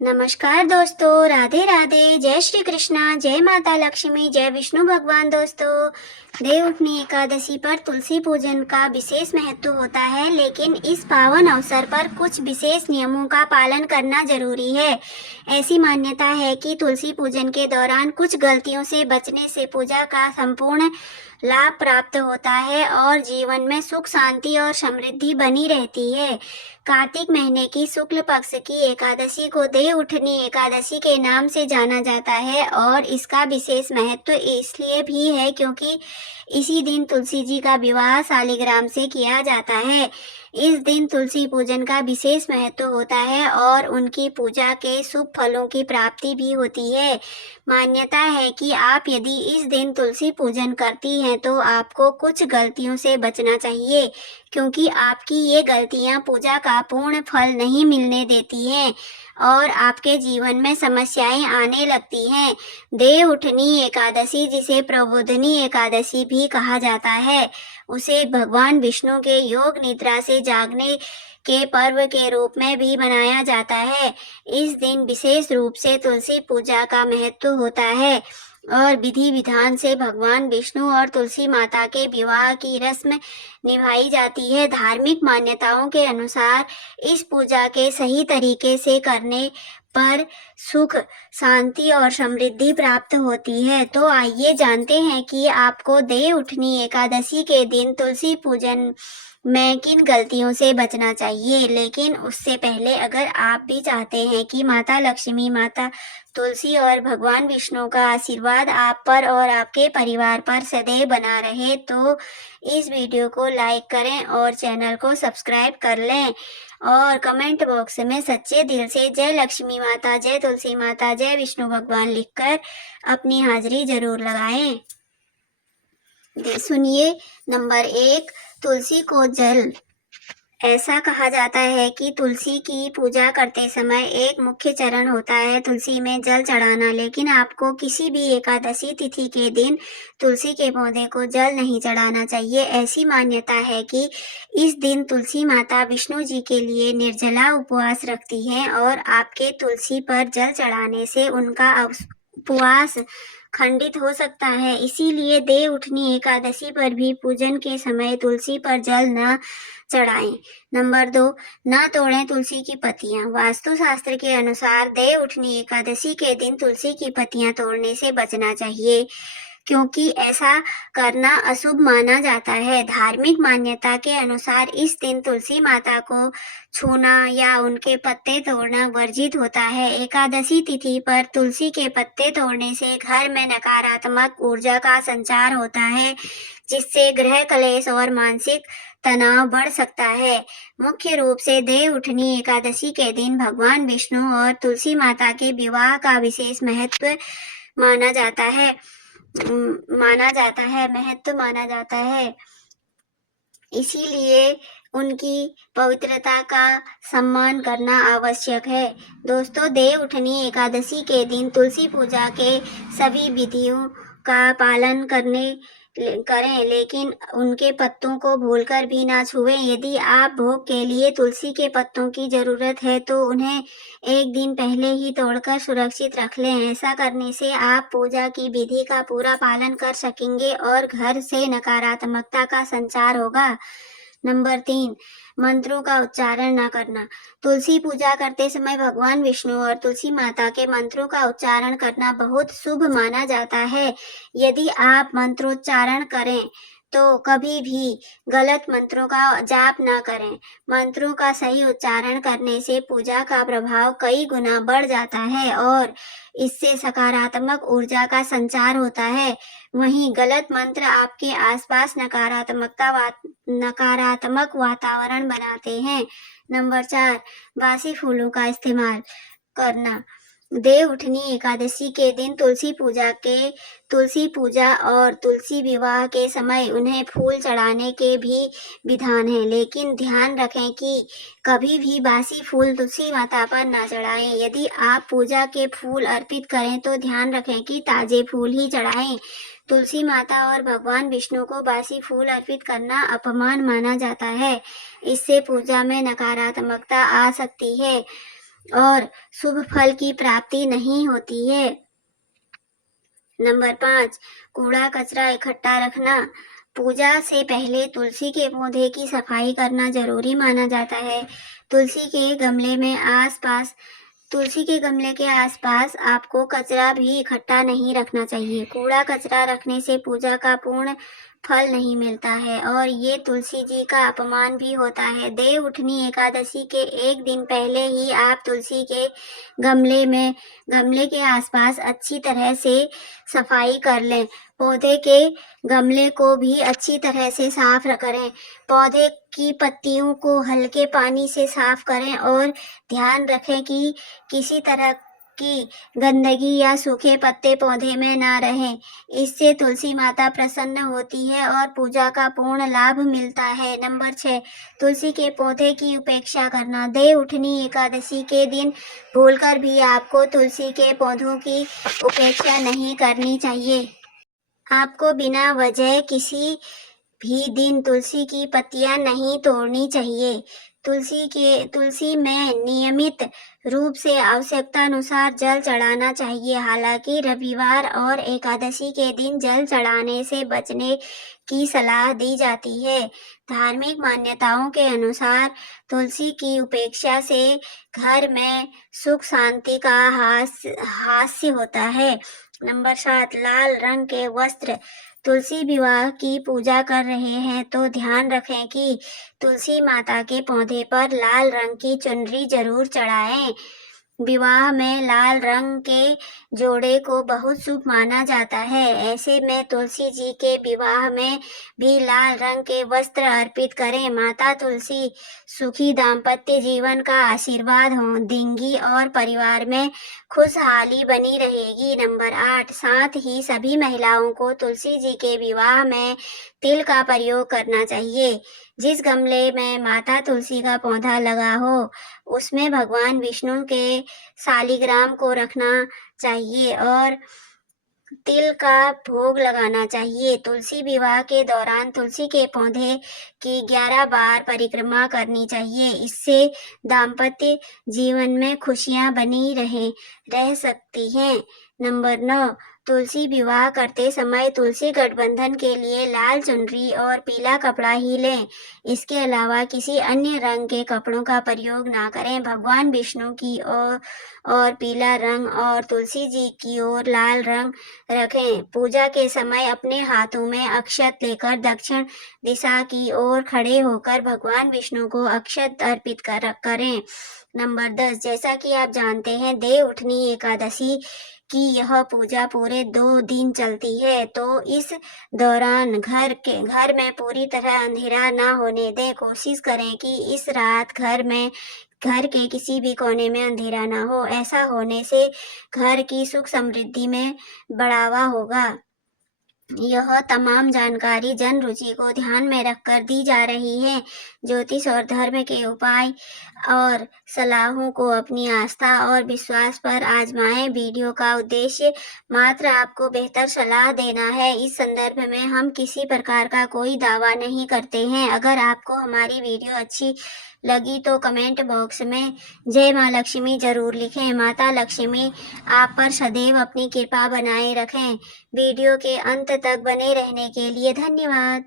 नमस्कार दोस्तों, राधे राधे, जय श्री कृष्णा, जय माता लक्ष्मी, जय विष्णु भगवान। दोस्तों, देवउठनी एकादशी पर तुलसी पूजन का विशेष महत्व होता है, लेकिन इस पावन अवसर पर कुछ विशेष नियमों का पालन करना जरूरी है। ऐसी मान्यता है कि तुलसी पूजन के दौरान कुछ गलतियों से बचने से पूजा का संपूर्ण लाभ प्राप्त होता है और जीवन में सुख, शांति और समृद्धि बनी रहती है। कार्तिक महीने की शुक्ल पक्ष की एकादशी को देवउठनी एकादशी के नाम से जाना जाता है और इसका विशेष महत्व इसलिए भी है क्योंकि इसी दिन तुलसी जी का विवाह शालिग्राम से किया जाता है। इस दिन तुलसी पूजन का विशेष महत्व होता है और उनकी पूजा के शुभ फलों की प्राप्ति भी होती है। मान्यता है कि आप यदि इस दिन तुलसी पूजन करती हैं तो आपको कुछ गलतियों से बचना चाहिए, क्योंकि आपकी ये गलतियां पूजा का पूर्ण फल नहीं मिलने देती हैं और आपके जीवन में समस्याएं आने लगती हैं। देवउठनी एकादशी, जिसे प्रबोधनी एकादशी भी कहा जाता है, उसे भगवान विष्णु के योग निद्रा से जागने के पर्व के रूप में भी मनाया जाता है। इस दिन विशेष रूप से तुलसी पूजा का महत्व होता है और विधि विधान से भगवान विष्णु और तुलसी माता के विवाह की रस्म निभाई जाती है। धार्मिक मान्यताओं के अनुसार इस पूजा के सही तरीके से करने पर सुख, शांति और समृद्धि प्राप्त होती है। तो आइए जानते हैं कि आपको देवउठनी एकादशी के दिन तुलसी पूजन में किन गलतियों से बचना चाहिए। लेकिन उससे पहले अगर आप भी चाहते हैं कि माता लक्ष्मी, माता तुलसी और भगवान विष्णु का आशीर्वाद आप पर और आपके परिवार पर सदैव बना रहे, तो इस वीडियो को लाइक करें और चैनल को सब्सक्राइब कर लें और कमेंट बॉक्स में सच्चे दिल से जय लक्ष्मी माता, जय तुलसी माता, जय विष्णु भगवान लिखकर अपनी हाजिरी जरूर लगाएं। सुनिए। नंबर 1, तुलसी को जल। ऐसा कहा जाता है कि तुलसी की पूजा करते समय एक मुख्य चरण होता है तुलसी में जल चढ़ाना, लेकिन आपको किसी भी एकादशी तिथि के दिन तुलसी के पौधे को जल नहीं चढ़ाना चाहिए। ऐसी मान्यता है कि इस दिन तुलसी माता विष्णु जी के लिए निर्जला उपवास रखती हैं और आपके तुलसी पर जल चढ़ाने से उनका उपवास खंडित हो सकता है। इसीलिए देवउठनी एकादशी पर भी पूजन के समय तुलसी पर जल न चढ़ाएं। नंबर 2, न तोड़ें तुलसी की पत्तियां। वास्तुशास्त्र के अनुसार देवउठनी एकादशी के दिन तुलसी की पत्तियां तोड़ने से बचना चाहिए, क्योंकि ऐसा करना अशुभ माना जाता है। धार्मिक मान्यता के अनुसार इस दिन तुलसी माता को छूना या उनके पत्ते तोड़ना वर्जित होता है। एकादशी तिथि पर तुलसी के पत्ते तोड़ने से घर में नकारात्मक ऊर्जा का संचार होता है, जिससे गृह कलेश और मानसिक तनाव बढ़ सकता है। मुख्य रूप से देवउठनी एकादशी के दिन भगवान विष्णु और तुलसी माता के विवाह का विशेष महत्व माना जाता है महत्व माना जाता है। इसीलिए उनकी पवित्रता का सम्मान करना आवश्यक है। दोस्तों, देवउठनी एकादशी के दिन तुलसी पूजा के सभी विधियों का पालन करें, लेकिन उनके पत्तों को भूलकर भी ना छुएं। यदि आप भोग के लिए तुलसी के पत्तों की जरूरत है तो उन्हें एक दिन पहले ही तोड़कर सुरक्षित रख लें। ऐसा करने से आप पूजा की विधि का पूरा पालन कर सकेंगे और घर से नकारात्मकता का संचार होगा। नंबर 3, मंत्रों का उच्चारण न करना। तुलसी पूजा करते समय भगवान विष्णु और तुलसी माता के मंत्रों का उच्चारण करना बहुत शुभ माना जाता है। यदि आप मंत्रोच्चारण करें तो कभी भी गलत मंत्रों का जाप ना करें। मंत्रों का सही उच्चारण करने से पूजा का प्रभाव कई गुना बढ़ जाता है और इससे सकारात्मक ऊर्जा का संचार होता है। वहीं गलत मंत्र आपके आसपास नकारात्मक वातावरण बनाते हैं। नंबर 4, बासी फूलों का इस्तेमाल करना। देवउठनी एकादशी के दिन तुलसी पूजा और तुलसी विवाह के समय उन्हें फूल चढ़ाने के भी विधान हैं, लेकिन ध्यान रखें कि कभी भी बासी फूल तुलसी माता पर न चढ़ाएं। यदि आप पूजा के फूल अर्पित करें तो ध्यान रखें कि ताजे फूल ही चढ़ाएं। तुलसी माता और भगवान विष्णु को बासी फूल अर्पित करना अपमान माना जाता है। इससे पूजा में नकारात्मकता आ सकती है। और शुभ फल की प्राप्ति नहीं होती है। नंबर 5, कूड़ा कचरा इकट्ठा रखना। पूजा से पहले तुलसी के पौधे की सफाई करना जरूरी माना जाता है। तुलसी के गमले के आसपास आपको कचरा भी इकट्ठा नहीं रखना चाहिए। कूड़ा कचरा रखने से पूजा का पूर्ण फल नहीं मिलता है और ये तुलसी जी का अपमान भी होता है। देव उठनी एकादशी के एक दिन पहले ही आप तुलसी के गमले के आसपास अच्छी तरह से सफाई कर लें। पौधे के गमले को भी अच्छी तरह से साफ करें। पौधे की पत्तियों को हल्के पानी से साफ करें और ध्यान रखें कि किसी तरह की गंदगी या सूखे पत्ते पौधे में ना रहें। इससे तुलसी माता प्रसन्न होती है और पूजा का पूर्ण लाभ मिलता है। नंबर 6, तुलसी के पौधे की उपेक्षा करना। देव उठनी एकादशी के दिन भूलकर भी आपको तुलसी के पौधों की उपेक्षा नहीं करनी चाहिए। आपको बिना वजह किसी भी दिन तुलसी की पत्तियां नहीं तोड़नी चाहिए। तुलसी में नियमित रूप से आवश्यकता अनुसार जल चढ़ाना चाहिए। हालांकि रविवार और एकादशी के दिन जल चढ़ाने से बचने की सलाह दी जाती है। धार्मिक मान्यताओं के अनुसार तुलसी की उपेक्षा से घर में सुख शांति का हास्य होता है। नंबर 7, लाल रंग के वस्त्र। तुलसी विवाह की पूजा कर रहे हैं तो ध्यान रखें कि तुलसी माता के पौधे पर लाल रंग की चुनरी जरूर चढ़ाएं। विवाह में लाल रंग के जोड़े को बहुत शुभ माना जाता है। ऐसे में तुलसी जी के विवाह में भी लाल रंग के वस्त्र अर्पित करें। माता तुलसी सुखी दाम्पत्य जीवन का आशीर्वाद देंगी और परिवार में खुशहाली बनी रहेगी। नंबर 8, साथ ही सभी महिलाओं को तुलसी जी के विवाह में तिल का प्रयोग करना चाहिए। जिस गमले में माता तुलसी का पौधा लगा हो उसमें भगवान विष्णु के शालिग्राम को रखना चाहिए और तिल का भोग लगाना चाहिए। तुलसी विवाह के दौरान तुलसी के पौधे की 11 बार परिक्रमा करनी चाहिए। इससे दाम्पत्य जीवन में खुशियां बनी रह सकती हैं। नंबर 9, तुलसी विवाह करते समय तुलसी गठबंधन के लिए लाल चुनरी और पीला कपड़ा ही लें। इसके अलावा किसी अन्य रंग के कपड़ों का प्रयोग ना करें। भगवान विष्णु की और पीला रंग और तुलसी जी की ओर लाल रंग रखें। पूजा के समय अपने हाथों में अक्षत लेकर दक्षिण दिशा की ओर खड़े होकर भगवान विष्णु को अक्षत अर्पित करें। नंबर 10, जैसा कि आप जानते हैं देव उठनी एकादशी की यह पूजा पूरे 2 दिन चलती है, तो इस दौरान घर में पूरी तरह अंधेरा ना होने दें। कोशिश करें कि इस रात घर के किसी भी कोने में अंधेरा ना हो। ऐसा होने से घर की सुख समृद्धि में बढ़ावा होगा। यह तमाम जानकारी जन रुचि को ध्यान में रखकर दी जा रही है। ज्योतिष और धर्म के उपाय और सलाहों को अपनी आस्था और विश्वास पर आजमाएं। वीडियो का उद्देश्य मात्र आपको बेहतर सलाह देना है। इस संदर्भ में हम किसी प्रकार का कोई दावा नहीं करते हैं। अगर आपको हमारी वीडियो अच्छी लगी तो कमेंट बॉक्स में जय माँ लक्ष्मी जरूर लिखें। माता लक्ष्मी आप पर सदैव अपनी कृपा बनाए रखें। वीडियो के अंत तक बने रहने के लिए धन्यवाद।